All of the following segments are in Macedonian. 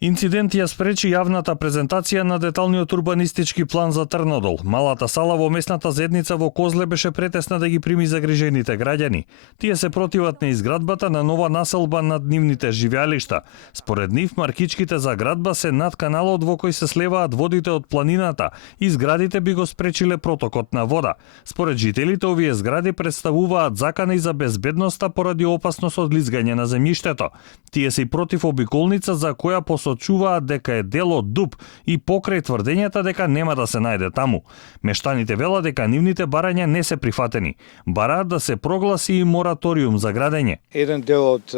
Инцидент ја спречи јавната презентација на деталниот урбанистички план за Трнодол. Малата сала во местната заедница во Козле беше претесна да ги прими загрижените граѓани. Тие се противат на изградбата на нова населба над нивните живеалишта. Според нив, маркичките за градба се над каналот во кој се слеваат водите од планината и зградите би го спречиле протокот на вода. Според жителите, овие згради представуваат закана и за безбедноста поради опасност од лизгање на земјиштето. Тие се и против обиколница за која посочуваат дека е дел од дуб и покрај тврдењата дека нема да се најде таму. Мештаните велат дека нивните барања не се прифатени. Бараат да се прогласи и мораториум за градење. Еден дел од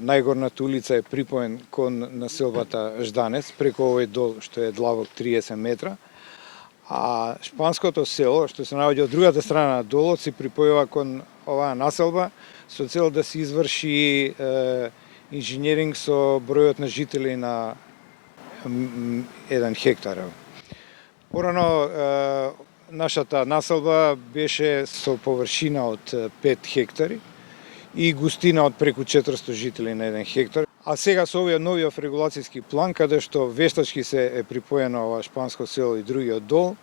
најгорната улица е припоен кон населбата Жданец, преку овој дол што е длабок 30 метра, а шпанското село, што се наоѓа од другата страна на долот, се припојува кон оваа населба со цел да се изврши инженеринг со бројот на жители на 1 хектар. Порано нашата населба беше со површина од 5 хектари и густина од преку 400 жители на 1 хектар. А сега со овој новиот регулацијски план, каде што вештачки се е припоено ова шпанско село и другиот дол,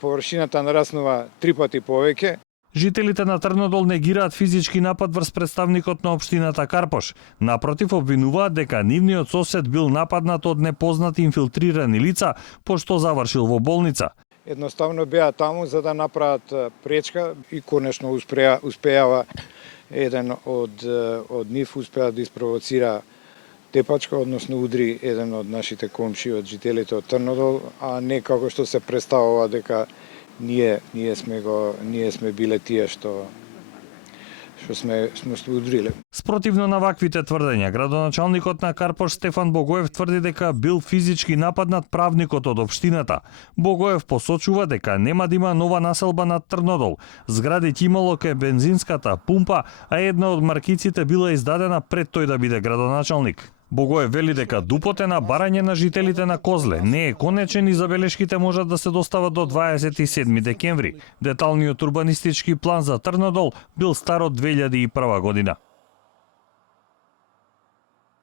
површината нараснува 3 пати повеќе. Жителите на Трнодол негираат физички напад врз представникот на општината Карпош. Напротив, обвинуваат дека нивниот сосед бил нападнат од непознати инфилтрирани лица, пошто завршил во болница. Едноставно беа таму за да направат пречка и конечно успеава еден од нив успеа да испровоцира тепачка, односно удри еден од нашите комши, од жителите од Трнодол, а не како што се представува дека ние сме биле тие што сме удриле. Спротивно на ваквите тврдења, градоначалникот на Карпош Стефан Богоев тврди дека бил физички нападнат правникот од општината. Богоев посочува дека нема да има нова населба над Трнодол. Згради ќе имало кај бензинската пумпа, а една од маркиците била издадена пред тој да биде градоначалник. Богоев вели дека дупот е на барање на жителите на Козле. Не е конечен и забелешките можат да се достават до 27 декември. Деталниот урбанистички план за Трнодол бил стар од 2001 година.